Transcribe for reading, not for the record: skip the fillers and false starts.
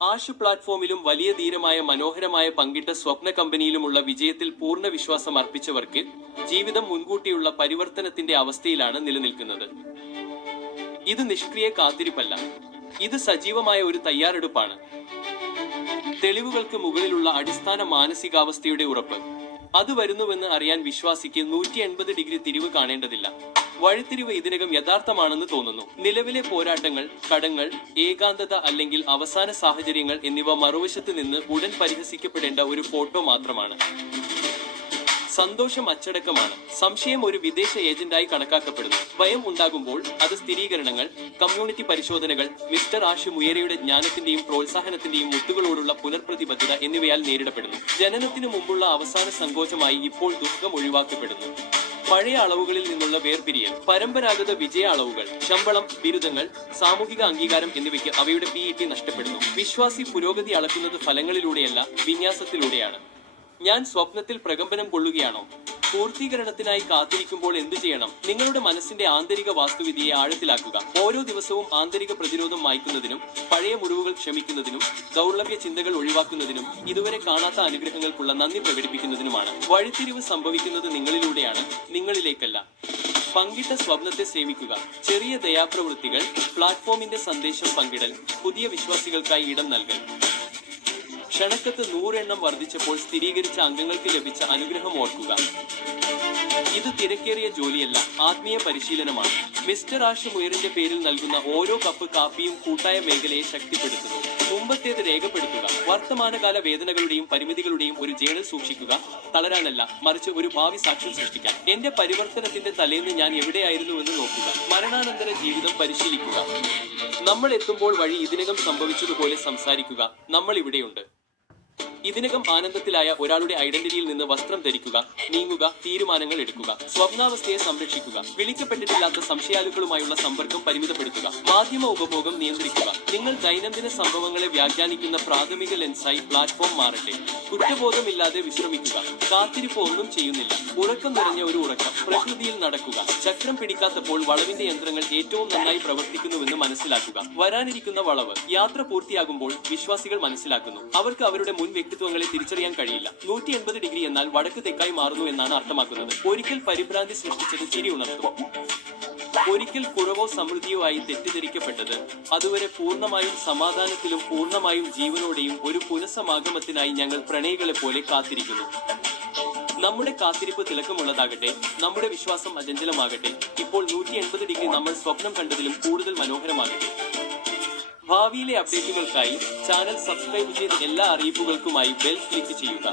Ash പ്ലാറ്റ്ഫോമിലും വലിയ ധീരമായ മനോഹരമായ പങ്കിട്ട സ്വപ്ന കമ്പനിയിലുമുള്ള വിജയത്തിൽ പൂർണ്ണ വിശ്വാസം അർപ്പിച്ചവർക്ക് ജീവിതം മുൻകൂട്ടിയുള്ള പരിവർത്തനത്തിന്റെ അവസ്ഥയിലാണ് നിലനിൽക്കുന്നത്. ഇത് നിഷ്ക്രിയ കാത്തിരിപ്പല്ല, ഇത് സജീവമായ ഒരു തയ്യാറെടുപ്പാണ്. തെളിവുകൾക്ക് മുകളിലുള്ള അടിസ്ഥാന മാനസികാവസ്ഥയുടെ ഉറപ്പ്. അത് വരുന്നുവെന്ന് അറിയാൻ വിശ്വാസിക്ക് 180 ഡിഗ്രി തിരിവ് കാണേണ്ടതില്ല. വഴിത്തിരിവ് ഇതിനകം യഥാർത്ഥമാണെന്ന് തോന്നുന്നു. നിലവിലെ പോരാട്ടങ്ങൾ, കടങ്ങൾ, ഏകാന്തത അല്ലെങ്കിൽ അവസാന സാഹചര്യങ്ങൾ എന്നിവ മറുവശത്ത് നിന്ന് ഉടൻ പരിഹസിക്കപ്പെടേണ്ട ഒരു ഫോട്ടോ മാത്രമാണ്. സന്തോഷം അച്ചടക്കമാണ്. സംശയം ഒരു വിദേശ ഏജന്റായി കണക്കാക്കപ്പെടുന്നു. ഭയം ഉണ്ടാകുമ്പോൾ അത് സ്ഥിരീകരണങ്ങൾ, കമ്മ്യൂണിറ്റി പരിശോധനകൾ, മിസ്റ്റർ ആഷ് മുയേരയുടെ ജ്ഞാനത്തിന്റെയും പ്രോത്സാഹനത്തിന്റെയും മുത്തുകളോടുള്ള പുനർപ്രതിബദ്ധത എന്നിവയാൽ നേരിടപ്പെടുന്നു. ജനനത്തിനു മുമ്പുള്ള അവസാന സങ്കോചമായി ഇപ്പോൾ ദുഃഖം ഒഴിവാക്കപ്പെടുന്നു. പഴയ അളവുകളിൽ നിന്നുള്ള വേർപിരിയൽ. പരമ്പരാഗത വിജയ അളവുകൾ, ശമ്പളം, ബിരുദങ്ങൾ, സാമൂഹിക അംഗീകാരം എന്നിവയ്ക്ക് അവയുടെ PET നഷ്ടപ്പെടുന്നു. വിശ്വാസി പുരോഗതി അളക്കുന്നത് ഫലങ്ങളിലൂടെയല്ല, വിന്യാസത്തിലൂടെയാണ്. ഞാൻ സ്വപ്നത്തിൽ പ്രകമ്പനം കൊള്ളുകയാണോ? പൂർത്തീകരണത്തിനായി കാത്തിരിക്കുമ്പോൾ എന്തു ചെയ്യണം? നിങ്ങളുടെ മനസ്സിന്റെ ആന്തരിക വാസ്തുവിദ്യയെ ആഴത്തിലാക്കുക. ഓരോ ദിവസവും ആന്തരിക പ്രതിരോധം മായ്ക്കുന്നതിനും പഴയ മുറിവുകൾ ക്ഷമിക്കുന്നതിനും ദൗർലഭ്യ ചിന്തകൾ ഒഴിവാക്കുന്നതിനും ഇതുവരെ കാണാത്ത അനുഗ്രഹങ്ങൾക്കുള്ള നന്ദി പ്രകടിപ്പിക്കുന്നതിനുമാണ്. വഴിത്തിരിവ് സംഭവിക്കുന്നത് നിങ്ങളിലൂടെയാണ്, നിങ്ങളിലേക്കല്ല. പങ്കിട്ട സ്വപ്നത്തെ സേവിക്കുക. ചെറിയ ദയാപ്രവൃത്തികൾ, പ്ലാറ്റ്ഫോമിന്റെ സന്ദേശം പങ്കിടൽ, പുതിയ വിശ്വാസികൾക്കായി ഇടം നൽകൽ. ക്ഷണക്കത്ത് 100 എണ്ണം വർദ്ധിച്ചപ്പോൾ സ്ഥിരീകരിച്ച അംഗങ്ങൾക്ക് ലഭിച്ച അനുഗ്രഹം ഓർക്കുക. ഇത് തിരക്കേറിയ ജോലിയല്ല, ആത്മീയ പരിശീലനമാണ്. മിസ്റ്റർ ആഷ് മുയറിന്റെ പേരിൽ നൽകുന്ന ഓരോ കപ്പ് കാപ്പിയും കൂട്ടായ മേഖലയെ ശക്തിപ്പെടുത്തുന്നു. മുമ്പത്തേത് രേഖപ്പെടുത്തുക. വർത്തമാനകാല വേദനകളുടെയും പരിമിതികളുടെയും ഒരു ജേണൽ സൂക്ഷിക്കുക. തളരാനല്ല, മറിച്ച് ഒരു ഭാവി സാക്ഷ്യം സൃഷ്ടിക്കാൻ. എന്റെ പരിവർത്തനത്തിന്റെ തലേന്ന് ഞാൻ എവിടെയായിരുന്നുവെന്ന് നോക്കുക. മരണാനന്തര ജീവിതം പരിശീലിക്കുക. നമ്മൾ എത്തുമ്പോൾ വഴി ഇതിനകം സംഭവിച്ചതുപോലെ സംസാരിക്കുക. നമ്മൾ ഇവിടെയുണ്ട്. ഇതിനകം ആനന്ദത്തിലായ ഒരാളുടെ ഐഡന്റിറ്റിയിൽ നിന്ന് വസ്ത്രം ധരിക്കുക, നീങ്ങുക, തീരുമാനങ്ങൾ എടുക്കുക. സ്വപ്നാവസ്ഥയെ സംരക്ഷിക്കുക. വിളിക്കപ്പെട്ടിട്ടില്ലാത്ത സംശയാലുക്കളുമായുള്ള സമ്പർക്കം പരിമിതപ്പെടുത്തുക. മാധ്യമ ഉപഭോഗം നിയന്ത്രിക്കുക. നിങ്ങൾ ദൈനംദിന സംഭവങ്ങളെ വ്യാഖ്യാനിക്കുന്ന പ്രാഥമിക ലെൻസായി പ്ലാറ്റ്ഫോം മാറട്ടെ. കുറ്റബോധമില്ലാതെ വിശ്രമിക്കുക. കാത്തിരിപ്പ് ഒന്നും ചെയ്യുന്നില്ല. ഉറക്കം നിറഞ്ഞ ഒരു ഉറക്കം. പ്രകൃതിയിൽ നടക്കുക. ചക്രം പിടിക്കാത്തപ്പോൾ വളവിന്റെ യന്ത്രങ്ങൾ ഏറ്റവും നന്നായി പ്രവർത്തിക്കുന്നുവെന്ന് മനസ്സിലാക്കുക. വരാനിരിക്കുന്ന വളവ്. യാത്ര പൂർത്തിയാകുമ്പോൾ വിശ്വാസികൾ മനസ്സിലാക്കുന്നു അവർക്ക് അവരുടെ മുൻ വ്യക്തിത്വങ്ങളെ തിരിച്ചറിയാൻ കഴിയില്ല. 180 ഡിഗ്രി എന്നാൽ വടക്ക് തെക്കായി മാറുന്നു എന്നാണ് അർത്ഥമാക്കുന്നത്. ഒരിക്കൽ പരിഭ്രാന്തി സൃഷ്ടിച്ചത് ചിരി ഉണർത്തും. ഒരിക്കൽ കുറവോ സമൃദ്ധിയോ ആയി തെറ്റിദ്ധരിക്കപ്പെട്ടത് അതുവരെ പൂർണ്ണമായും സമാധാനത്തിലും പൂർണ്ണമായും ജീവനോടെയും ഒരു പുനഃസമാഗമത്തിനായി ഞങ്ങൾ പ്രണയികളെ പോലെ കാത്തിരിക്കുന്നു. നമ്മുടെ കാത്തിരിപ്പ് തിളക്കമുള്ളതാകട്ടെ. നമ്മുടെ വിശ്വാസം അചഞ്ചലമാകട്ടെ. ഇപ്പോൾ 180 ഡിഗ്രി നമ്മൾ സ്വപ്നം കണ്ടതിലും കൂടുതൽ മനോഹരമാകട്ടെ. ഭാവിയിലെ അപ്ഡേറ്റുകൾക്കായി ചാനൽ സബ്സ്ക്രൈബ് ചെയ്ത് എല്ലാ അറിയിപ്പുകൾക്കുമായി ബെൽ ക്ലിക്ക് ചെയ്യുക.